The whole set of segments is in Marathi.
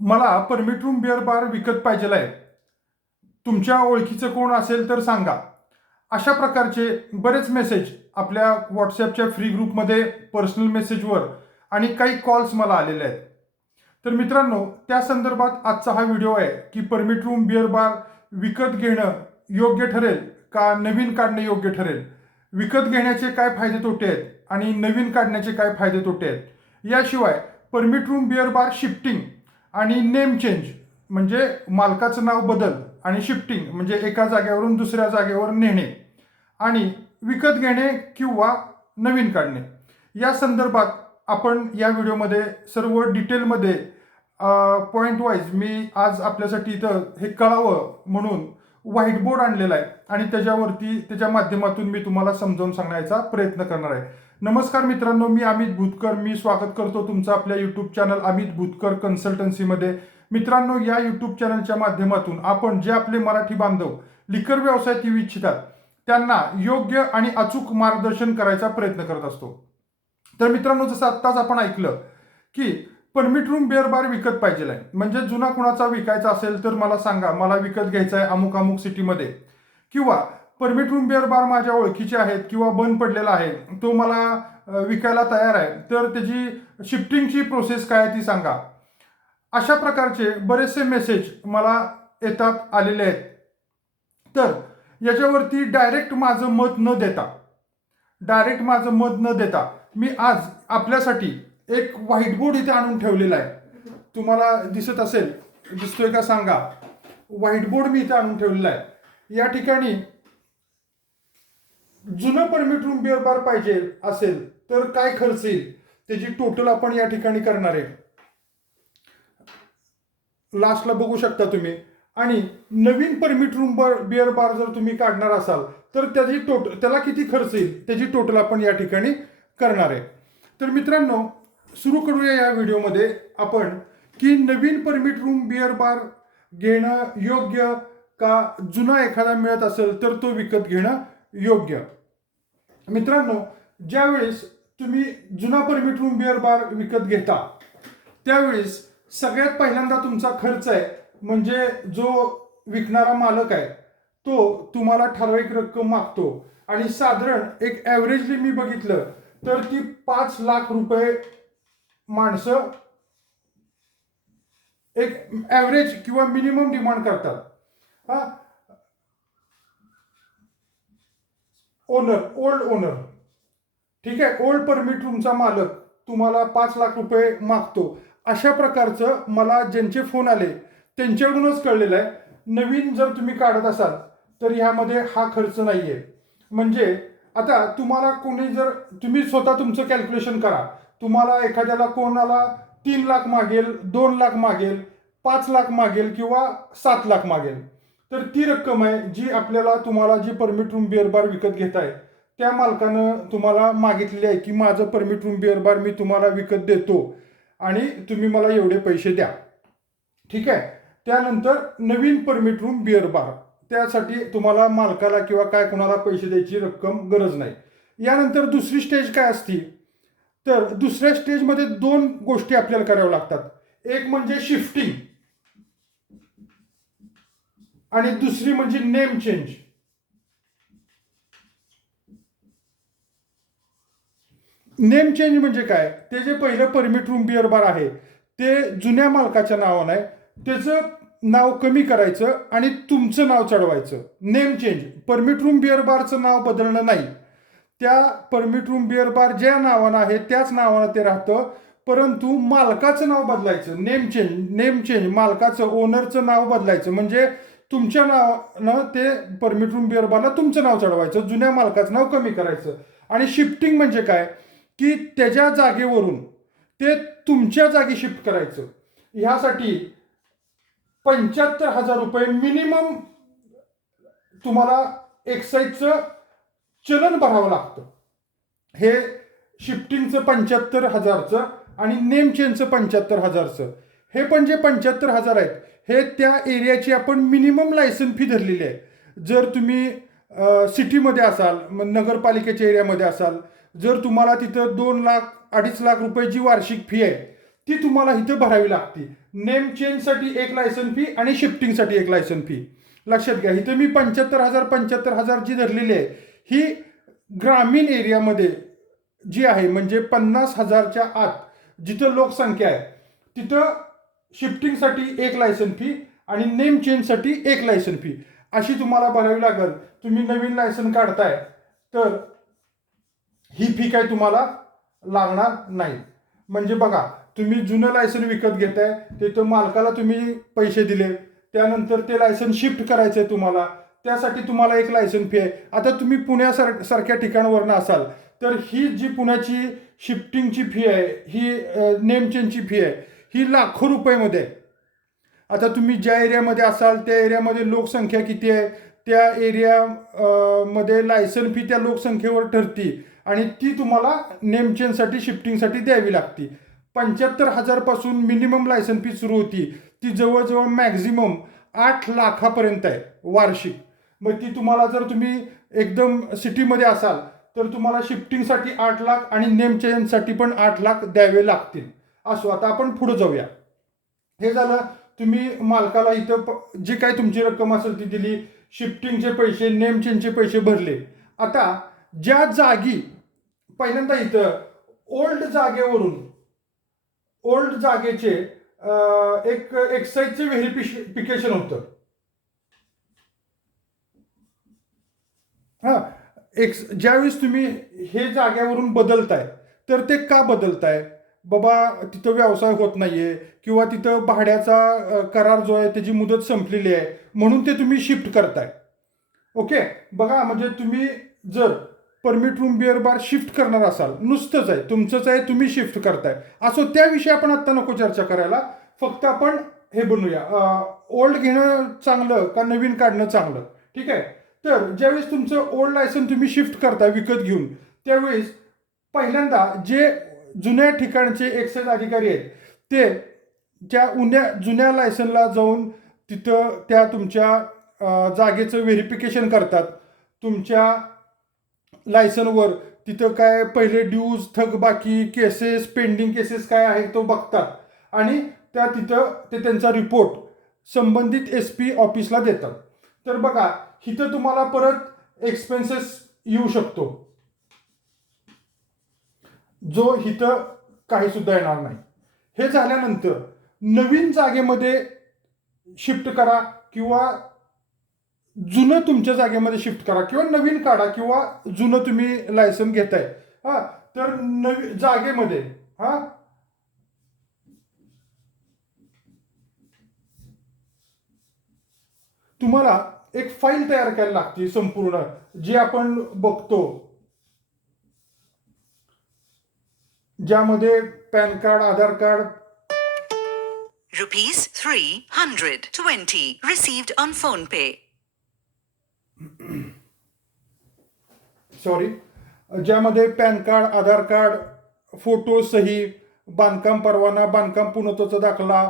मला परमिट रूम बिअर बार विकत पाहिजे आहे. तुमच्या ओळखीचं कोण असेल तर सांगा. अशा प्रकारचे बरेच मेसेज आपल्या व्हॉट्सॲपच्या फ्री ग्रुपमध्ये पर्सनल मेसेजवर आणि काही कॉल्स मला आलेले आहेत. तर मित्रांनो त्या संदर्भात आजचा हा व्हिडिओ आहे की परमिट रूम बिअर बार विकत घेणं योग्य ठरेल का नवीन काढणं योग्य ठरेल? विकत घेण्याचे काय फायदे तोटे आहेत आणि नवीन काढण्याचे काय फायदे तोटे आहेत? याशिवाय permit room beer bar shifting आणि नेम चेंज म्हणजे मालकाचं नाव बदल आणि शिफ्टिंग म्हणजे एका जागेवरून दुसऱ्या जागेवर नेणे आणि विकत घेणे किंवा नवीन काढणे. या संदर्भात आपण या व्हिडिओमध्ये सर्व डिटेलमध्ये पॉईंट वाईज मी आज आपल्यासाठी इथं हे कळावं म्हणून व्हाईट बोर्ड आणलेला आहे. आणि त्याच्यावरती त्याच्या माध्यमातून मी तुम्हाला समजावून सांगण्याचा प्रयत्न करणार आहे. नमस्कार मित्रांनो मी अमित भूतकर. मी स्वागत करतो तुमचं आपल्या यूट्यूब चॅनल अमित भूतकर कन्सल्टन्सीमध्ये मित्रांनो या यूट्यूब चॅनलच्या माध्यमातून आपण जे आपले मराठी बांधव लिकर व्यवसायात येऊ इच्छितात त्यांना योग्य आणि अचूक मार्गदर्शन करायचा प्रयत्न करत असतो. तर मित्रांनो जसं आत्ताच आपण ऐकलं की परमिट रूम बेअर बार विकत पाहिजे आहे. म्हणजे जुना कुणाचा विकायचा असेल तर मला सांगा मला विकत घ्यायचा आहे अमुक अमुक सिटीमध्ये किंवा परमिट रूम बिअर बार माझ्या ओळखीचे आहेत किंवा बंद पडलेला आहे तो मला विकायला तयार आहे तर त्याची शिफ्टिंगची प्रोसेस काय आहे ती सांगा. अशा प्रकारचे बरेचसे मेसेज मला येतात आलेले आहेत. तर याच्यावरती डायरेक्ट माझं मत न देता डायरेक्ट माझं मत न देता मी आज आपल्यासाठी एक व्हाईट बोर्ड इथे आणून ठेवलेला आहे. तुम्हाला दिसत असेल दिसतोय का सांगा. व्हाईट बोर्ड मी इथे आणून ठेवलेला आहे. या ठिकाणी जुनं परमिट रूम बिअर बार पाहिजे असेल तर काय खर्च येईल त्याची टोटल आपण या ठिकाणी करणार आहे. लास्टला बघू शकता तुम्ही. आणि नवीन permit room bar beer bar जर तुम्ही काढणार असाल तर त्याची टोट त्याला किती खर्च येईल? त्याची टोटल आपण या ठिकाणी करणार आहे. तर मित्रांनो सुरू करूया या व्हिडिओमध्ये. आपण की नवीन परमिट रूम बिअर बार घेणं योग्य का? जुना एखादा मिळत असेल तर तो विकत घेणं योग्य. मित्रांनो ज्यावेळेस तुम्ही जुना परमिट रूम बिअर बार विकत घेता त्यावेळेस सगळ्यात पहिल्यांदा तुमचा खर्च आहे म्हणजे जो विकणारा मालक आहे तो तुम्हाला ठराविक रक्कम मागतो. आणि साधारण एक ॲव्हरेजली मी बघितलं तर ती पाच लाख रुपये माणसं एक ॲव्हरेज किंवा मिनिमम डिमांड करतात. हा? ओनर ओल्ड ओनर ठीक आहे? ओल्ड परमिट रूमचा मालक तुम्हाला पाच लाख रुपये मागतो. अशा प्रकारचं मला ज्यांचे फोन आले त्यांच्याकडूनच कळलेलं आहे. नवीन जर तुम्ही काढत असाल तर ह्यामध्ये हा खर्च नाही आहे म्हणजे आता तुम्हाला कोणी जर तुम्ही स्वतः तुमचं कॅल्क्युलेशन करा. तुम्हाला एखाद्याला कोणाला तीन लाख मागेल दोन लाख मागेल पाच लाख मागेल किंवा सात लाख मागेल. तर ती रक्कम आहे जी आपल्याला तुम्हाला जी परमिट रूम बिअर बार विकत घेत आहे त्या मालकानं तुम्हाला मागितलेली आहे की माझं परमिट रूम बिअर बार मी तुम्हाला विकत देतो आणि तुम्ही मला एवढे पैसे द्या. ठीक आहे? त्यानंतर नवीन परमिट रूम बिअर बार त्यासाठी तुम्हाला मालकाला किंवा काय कोणाला पैसे द्यायची रक्कम गरज नाही. यानंतर दुसरी स्टेज काय असती? तर दुसऱ्या स्टेजमध्ये दोन गोष्टी आपल्याला कराव्या लागतात. एक म्हणजे शिफ्टिंग आणि दुसरी म्हणजे नेम चेंज नेम चेंज म्हणजे काय? ते जे पहिलं परमिट रूम बिअर बार आहे ते जुन्या मालकाच्या नावानं आहे. त्याचं नाव कमी करायचं आणि तुमचं नाव चढवायचं. Name change permit room beer बारचं नाव बदलणं नाही. त्या परमिट रूम बिअर बार ज्या नावानं आहे त्याच नावानं ते राहतं. परंतु मालकाचं नाव बदलायचं. नेम चेंज नेम चेंज मालकाचं ओनरचं नाव बदलायचं. म्हणजे तुमच्या नावानं ते परमिट रूम बिअर बारला तुमचं नाव चढवायचं. जुन्या मालकाचं नाव कमी करायचं. आणि शिफ्टिंग म्हणजे काय? की त्याच्या जागेवरून ते तुमच्या जागी शिफ्ट करायचं. ह्यासाठी पंच्याहत्तर हजार रुपये मिनिमम तुम्हाला एक्साईजचं चलन भरावं लागतं. हे शिफ्टिंगचं पंच्याहत्तर हजारचं आणि नेम चेंजचं पंच्याहत्तर हजारचं. हे पण जे पंच्याहत्तर हजार आहेत हे त्या एरियाची आपण मिनिमम लायसन फी धरलेली आहे. जर तुम्ही सिटीमध्ये असाल मग नगरपालिकेच्या एरियामध्ये असाल जर तुम्हाला तिथं दोन लाख अडीच लाख रुपयाची वार्षिक फी आहे ती तुम्हाला इथं भरावी लागते. नेम चेंजसाठी एक लायसन फी आणि शिफ्टिंगसाठी एक लायसन फी लक्षात घ्या इथं मी पंच्याहत्तर हजार पंच्याहत्तर हजार जी धरलेली आहे ही ग्रामीण एरियामध्ये जी आहे म्हणजे पन्नास हजारच्या आत जिथं लोकसंख्या आहे तिथं शिफ्टिंगसाठी एक लायसन फी आणि नेम चेंजसाठी एक लायसन फी अशी तुम्हाला भरावी लागेल. तुम्ही नवीन लायसन काढताय तर ही फी काय तुम्हाला लागणार नाही. म्हणजे बघा तुम्ही जुनं लायसन विकत घेताय तिथं मालकाला तुम्ही पैसे दिले त्यानंतर ते लायसन शिफ्ट करायचं आहे तुम्हाला. त्यासाठी तुम्हाला एक लायसन फी आहे. आता तुम्ही पुण्यासार सारख्या ठिकाणावरनं असाल तर ही जी पुण्याची शिफ्टिंगची फी आहे ही नेमचेनची फी आहे ही लाखो रुपयेमध्ये आहे. आता तुम्ही ज्या एरियामध्ये असाल त्या एरियामध्ये लोकसंख्या किती आहे त्या एरिया मध्ये लायसन फी त्या लोकसंख्येवर ठरती आणि ती तुम्हाला नेमचेनसाठी शिफ्टिंगसाठी द्यावी लागती. पंच्याहत्तर हजारपासून मिनिमम लायसन फी सुरू होती. ती जवळजवळ मॅक्झिमम आठ लाखापर्यंत आहे वार्षिक. मग ती तुम्हाला जर तुम्ही एकदम सिटीमध्ये असाल तर तुम्हाला शिफ्टिंगसाठी आठ लाख आणि नेम चेंजसाठी पण आठ लाख द्यावे लागतील. असो आता आपण पुढे जाऊया. हे झालं तुम्ही मालकाला इथं प- जी काय तुमची रक्कम असेल ती दिली शिफ्टिंगचे पैसे नेम चेंजचे पैसे भरले. आता ज्या जागी पहिल्यांदा इथं ओल्ड जागेवरून ओल्ड जागेचे एक एक्साईजचे व्हेरिफिकेशन होतं. हां एक्स ज्यावेळेस तुम्ही हे जाग्यावरून बदलताय तर ते का बदलताय? बाबा तिथं व्यवसाय होत नाहीये किंवा तिथं भाड्याचा करार जो आहे त्याची मुदत संपलेली आहे म्हणून ते तुम्ही शिफ्ट करताय. ओके? बघा म्हणजे तुम्ही जर permit room beer bar shift करणार असाल नुसतंच आहे तुमचंच आहे तुम्ही शिफ्ट करताय. असो त्याविषयी आपण आत्ता नको चर्चा करायला. फक्त आपण हे बनूया. ओल्ड घेणं चांगलं का नवीन काढणं चांगलं? ठीक आहे? तर ज्यावेळेस तुमचं ओल्ड लायसन तुम्ही शिफ्ट करता विकत घेऊन त्यावेळेस पहिल्यांदा जे जुन्या ठिकाणचे एक्साईज अधिकारी आहेत ते त्या उन्या जुन्या लायसनला जाऊन तिथं त्या तुमच्या जागेचं व्हेरिफिकेशन करतात. तुमच्या लायसनवर तिथं काय पहिले ड्यूज थकबाकी केसेस पेंडिंग केसेस काय आहे तो बघतात. आणि त्या तिथं ते त्यांचा रिपोर्ट संबंधित एस पी ऑफिसला देतात. तर बघा इथं तुम्हाला परत एक्सपेन्सेस येऊ शकतो. जो इथं काही सुद्धा येणार नाही. हे झाल्यानंतर नवीन जागेमध्ये शिफ्ट करा किंवा जुनं तुमच्या जागेमध्ये शिफ्ट करा किंवा नवीन काढा किंवा जुनं तुम्ही लायसन घेताय. हा तर नवी जागेमध्ये हा. तुम्हाला एक फाईल तयार करायला लागते संपूर्ण जी आपण बघतो. ज्यामध्ये PAN card Aadhaar card. Rupees 320 received on phone pay. Sorry ज्यामध्ये PAN card Aadhaar card photo सही बांधकाम परवाना बांधकाम पूर्णत्वाचा दाखला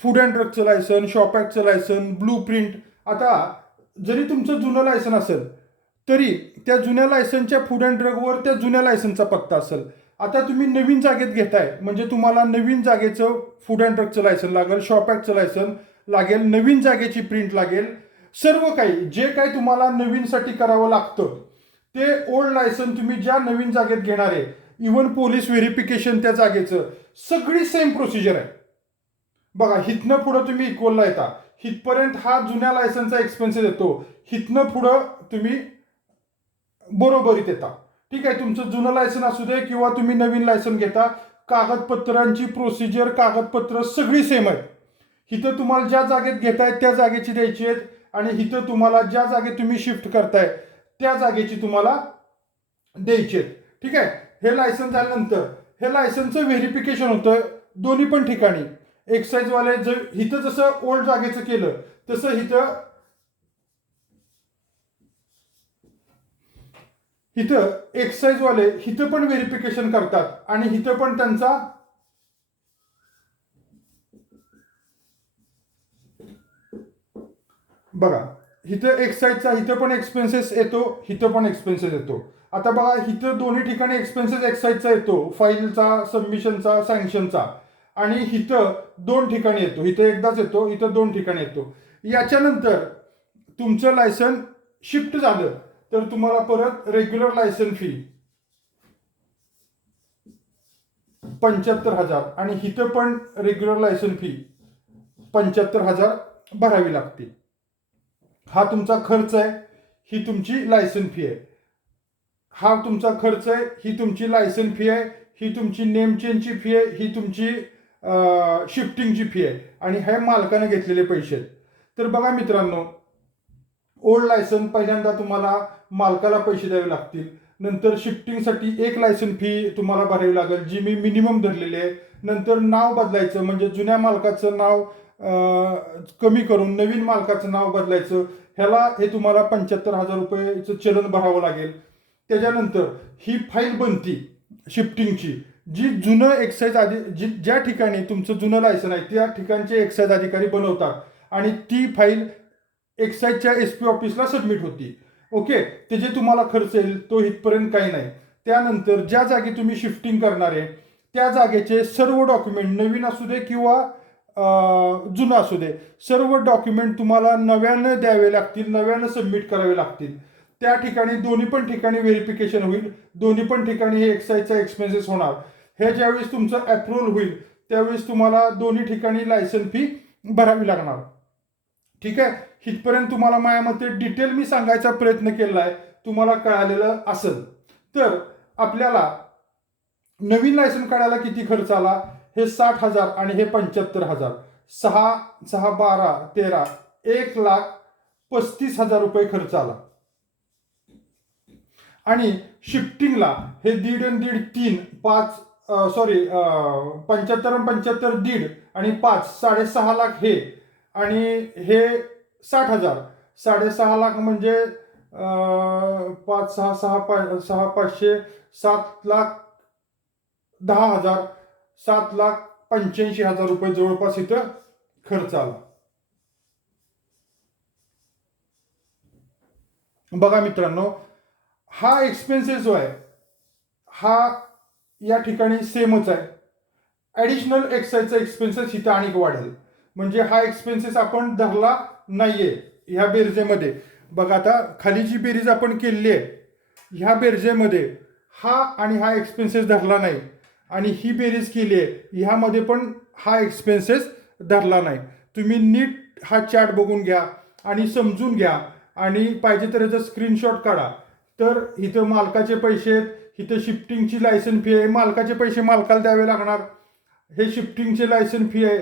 फूड अँड ड्रगचं लायसन शॉप ॲक्टचं लायसन ब्लू प्रिंट आता जरी तुमचं जुनं लायसन असेल तरी त्या जुन्या लायसनच्या फूड अँड ड्रगवर त्या जुन्या लायसनचा पत्ता असेल. आता तुम्ही नवीन जागेत घेताय म्हणजे तुम्हाला नवीन जागेचं फूड अँड ड्रगचं लायसन लागेल शॉप ॲक्टचं लायसन लागेल नवीन जागेची प्रिंट लागेल. सर्व काही जे काही तुम्हाला नवीनसाठी करावं लागतं ते ओल्ड लायसन तुम्ही ज्या नवीन जागेत घेणार आहे इवन पोलीस व्हेरिफिकेशन त्या जागेचं सगळी सेम प्रोसिजर आहे. बघा हिथनं पुढं तुम्ही इक्वलला येता. हिथपर्यंत हा जुन्या लायसनचा एक्सपेन्सेस येतो. हिथनं पुढं तुम्ही बरोबरीत येता. ठीक आहे तुमचं जुनं लायसन असू दे किंवा तुम्ही नवीन लायसन घेता कागदपत्रांची प्रोसिजर कागदपत्र सगळी सेम आहेत. इथं तुम्हाला ज्या जागेत घेताय त्या जागेची द्यायची आहेत आणि इथं तुम्हाला ज्या जागेत तुम्ही शिफ्ट करताय त्या जागेची तुम्हाला द्यायची आहेत. ठीक आहे हे लायसन झाल्यानंतर हे लायसनचं व्हेरिफिकेशन होतं दोन्ही पण ठिकाणी. एक्साईजवाले जर इथं जसं ओल्ड जागेचं केलं तसं इथं इथं एक्साईजवाले इथं पण व्हेरिफिकेशन करतात आणि इथं पण त्यांचा बघा इथं एक्साईजचा इथं पण एक्सपेन्सेस येतो इथं पण एक्सपेन्सेस येतो. आता बघा इथं दोन्ही ठिकाणी एक्सपेन्सेस एक्साईजचा येतो फाईलचा सबमिशनचा सँक्शनचा आणि इथं दोन ठिकाणी येतो. इथं एकदाच येतो इथं दोन ठिकाणी येतो. याच्यानंतर तुमचं लायसन शिफ्ट झालं तर तुम्हाला परत रेग्युलर लायसन फी पंच्याहत्तर हजार. आणि इथं पण रेग्युलर लायसन फी पंच्याहत्तर हजार भरावी लागते. हा तुमचा खर्च आहे ही तुमची लायसन फी आहे. हा तुमचा खर्च आहे ही तुमची लायसन फी आहे ही तुमची नेम चेंजची फी आहे ही तुमची शिफ्टिंगची फी आहे आणि हे मालकाने घेतलेले पैसे आहेत. तर बघा मित्रांनो ओल्ड लायसन पहिल्यांदा तुम्हाला मालकाला पैसे द्यावे लागतील. नंतर शिफ्टिंगसाठी एक लायसन फी तुम्हाला भरावी लागेल जी मी मिनिमम धरलेली आहे. नंतर नाव बदलायचं म्हणजे जुन्या मालकाचं नाव कमी करून नवीन मालकाचं नाव बदलायचं ह्याला हे तुम्हाला पंच्याहत्तर हजार रुपयेचं चलन भरावं लागेल. त्याच्यानंतर ही फाईल बनती शिफ्टिंगची जी जुनं एक्साईज आधी जी ज्या ठिकाणी तुमचं जुनं लायसन आहे त्या ठिकाणचे एक्साईज अधिकारी बनवतात. आणि ती फाईल एक्साईजच्या एस पी ऑफिसला सबमिट होती. ओके ते जे तुम्हाला खर्च येईल तो इथपर्यंत काही नाही. त्यानंतर ज्या जागी तुम्ही शिफ्टिंग करणार आहे त्या जागेचे सर्व डॉक्युमेंट नवीन असू दे किंवा जुनं असू दे सर्व डॉक्युमेंट तुम्हाला नव्यानं द्यावे लागतील नव्यानं सबमिट करावे लागतील. त्या ठिकाणी दोन्ही पण ठिकाणी व्हेरिफिकेशन होईल. दोन्ही पण ठिकाणी हे एक्साईजचा एक्सपेन्सेस होणार. हे ज्यावेळेस तुमचं अप्रुव्हल होईल त्यावेळेस तुम्हाला दोन्ही ठिकाणी लायसन फी भरावी लागणार. ठीक आहे? इथपर्यंत तुम्हाला माझ्या मते डिटेल मी सांगायचा प्रयत्न केला आहे. तुम्हाला कळालेलं असेल. तर आपल्याला नवीन लायसन काढायला किती खर्च आला? हे साठ हजार आणि हे पंच्याहत्तर हजार. सहा सहा बारा तेरा एक लाख पस्तीस हजार रुपये खर्च आला. आणि शिफ्टिंगला हे दीड आणि दीड तीन पाच सॉरी पंच्याहत्तर पंच्याहत्तर दीड आणि पाच साडेसहा लाख हे. आणि हे साठ हजार. साडेसहा लाख म्हणजे पाच सहा सहा पा सहा पाचशे सात लाख दहा हजार सात लाख पंच्याऐंशी हजार रुपये जवळपास इथं खर्च आला. बघा मित्रांनो हा एक्सपेन्सेस जो आहे हा या ठिकाणी सेमच आहे. ॲडिशनल एक्साईजचा एक्सपेन्सेस इथं आणि वाढेल. म्हणजे हा एक्सपेन्सेस आपण धरला नाही आहे ह्या बेरजेमध्ये. बघा आता खाली जी बेरीज आपण केलेली आहे ह्या बेरजेमध्ये हा आणि हा एक्सपेन्सेस धरला नाही. आणि ही बेरीज केली आहे ह्यामध्ये पण हा एक्सपेन्सेस धरला नाही. तुम्ही नीट हा चार्ट बघून घ्या आणि समजून घ्या. आणि पाहिजे तर याचा स्क्रीनशॉट काढा. तर इथं मालकाचे पैसे आहेत इथं शिफ्टिंगची लायसन फी आहे. मालकाचे पैसे मालकाला द्यावे लागणार. हे शिफ्टिंगचे लायसन फी आहे.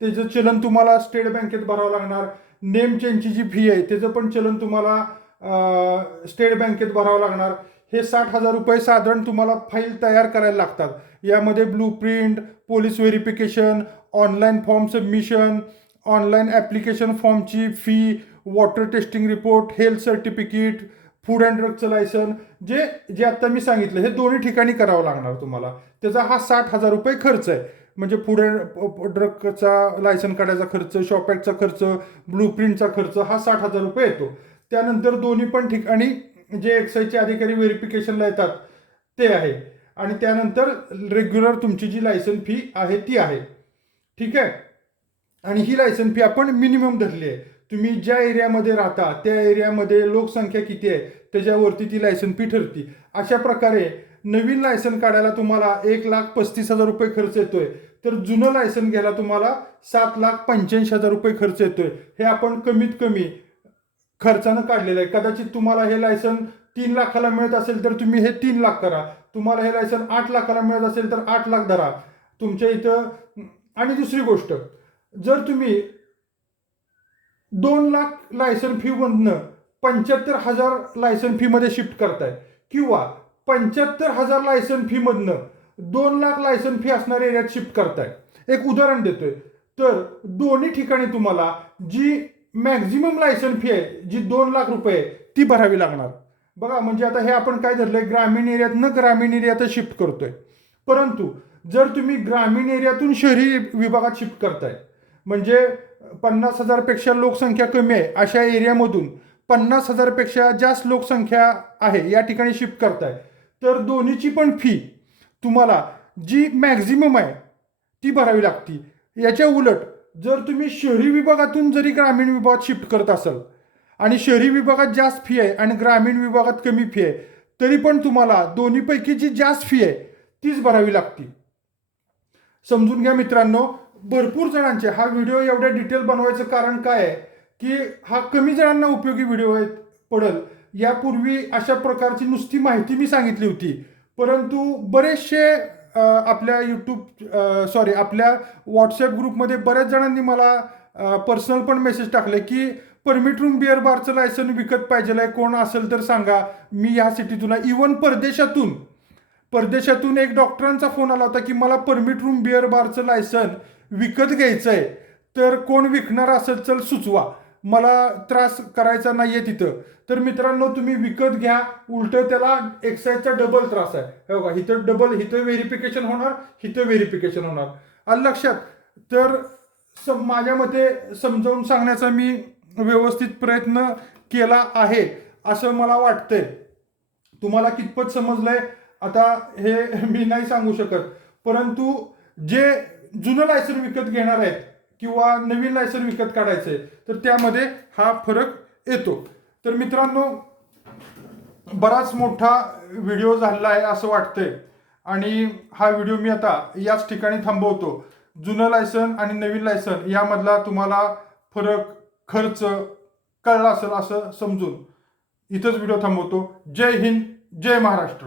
त्याचं चलन तुम्हाला स्टेट बँकेत भरावं लागणार. नेम चेंजची जी फी आहे. त्याचं पण चलन तुम्हाला स्टेट बँकेत भरावं लागणार. हे साठ हजार रुपये साधारण तुम्हाला फाईल तयार करायला लागतात. यामध्ये blueprint police verification online form submission online application फॉर्मची fee water testing report health certificate food and ड्रगचं licence जे जे आत्ता मी सांगितलं हे दोन्ही ठिकाणी करावं लागणार तुम्हाला. त्याचा हा साठ हजार रुपये खर्च आहे. म्हणजे फूड अँड ड्रगचा लायसन काढायचा खर्च शॉपॅकचा खर्च ब्लू प्रिंटचा खर्च हा साठ हजार रुपये येतो. त्यानंतर दोन्ही पण ठिकाणी जे एक्साईजचे अधिकारी व्हेरिफिकेशनला येतात ते आहे. आणि त्यानंतर रेग्युलर तुमची जी लायसन फी आहे ती आहे. ठीक आहे? आणि ही लायसन फी आपण मिनिमम धरली आहे. तुम्ही ज्या एरियामध्ये राहता त्या एरियामध्ये लोकसंख्या किती आहे त्याच्यावरती ती लायसन फी ठरती. अशा प्रकारे नवीन लायसन काढायला तुम्हाला एक लाख पस्तीस हजार रुपये खर्च येतोय. तर जुनं लायसन घ्यायला तुम्हाला सात लाख पंच्याऐंशी हजार रुपये खर्च येतोय. हे आपण कमीत कमी खर्चानं काढलेलं आहे. कदाचित तुम्हाला हे लायसन तीन लाखाला मिळत असेल तर तुम्ही हे तीन लाख करा. तुम्हाला हे लायसन आठ लाखाला मिळत असेल तर आठ लाख धरा. तुमच्या इथं आणि दुसरी गोष्ट जर तुम्ही दोन लाख लायसन फीमधनं पंच्याहत्तर हजार लायसन फीमध्ये शिफ्ट करताय. किंवा पंच्याहत्तर हजार लायसन फीमधनं दोन लाख लायसन फी असणाऱ्या एरियात शिफ्ट करताय. एक उदाहरण देतोय. तर दोन्ही ठिकाणी तुम्हाला जी मॅक्झिमम लायसन फी आहे जी दोन लाख रुपये आहे, ती भरावी लागणार. बघा म्हणजे आता हे आपण काय धरलंय? ग्रामीण एरियातनं ग्रामीण एरियात शिफ्ट करतोय. परंतु जर तुम्ही ग्रामीण एरियातून शहरी विभागात शिफ्ट करताय म्हणजे पन्नास हजारपेक्षा लोकसंख्या कमी आहे अशा एरियामधून पन्नास हजारपेक्षा जास्त लोकसंख्या आहे या ठिकाणी शिफ्ट करताय. तर दोन्हीची पण फी तुम्हाला जी मॅक्झिमम आहे ती भरावी लागती. याच्या उलट जर तुम्ही शहरी विभागातून जरी ग्रामीण विभागात शिफ्ट करत असाल आणि शहरी विभागात जास्त फी आहे आणि ग्रामीण विभागात कमी फी आहे तरी पण तुम्हाला दोन्हीपैकी जी जास्त फी आहे तीच भरावी लागती. समजून घ्या मित्रांनो भरपूर जणांचे. हा व्हिडिओ एवढ्या डिटेल बनवायचं कारण काय आहे? की हा कमी जणांना उपयोगी व्हिडिओ आहे पडेल. यापूर्वी अशा प्रकारची नुसती माहिती मी सांगितली होती. परंतु बरेचसे आपल्या यूट्यूब सॉरी आपल्या व्हॉट्सॲप ग्रुपमध्ये बऱ्याच जणांनी मला पर्सनल पण मेसेज टाकले की परमिट रूम बिअर बारचं लायसन विकत पाहिजे आहे. कोण असेल तर सांगा. मी यासाठी तुला इवन परदेशातून. परदेशातून एक डॉक्टरांचा फोन आला होता की मला परमिट रूम बिअर बारचं लायसन विकत घ्यायचं आहे तर कोण विकणार असेल चल सुचवा. मला त्रास करायचा नाहीये तिथं. तर मित्रांनो तुम्ही विकत घ्या. उलट त्याला एक्साईजचा डबल त्रास आहे. बघा इथं डबल इथं व्हेरिफिकेशन होणार इथं व्हेरिफिकेशन होणार. आलं लक्षात तर सम माझ्या मते समजावून सांगण्याचा मी व्यवस्थित प्रयत्न केला आहे असं मला वाटतंय. तुम्हाला कितपत समजलंय आता हे मी नाही सांगू शकत. परंतु जे जुनं लायसन विकत घेणार आहेत किंवा नवीन लायसन विकत काढायचंय तर त्यामध्ये हा फरक येतो. तर मित्रांनो बराच मोठा व्हिडिओ झालेला आहे असं वाटतंय. आणि हा व्हिडिओ मी आता याच ठिकाणी थांबवतो. जुनं लायसन आणि नवीन लायसन यामधला तुम्हाला फरक खर्च कळला असेल असं समजून. इथंच व्हिडिओ थांबवतो. जय हिंद जय महाराष्ट्र.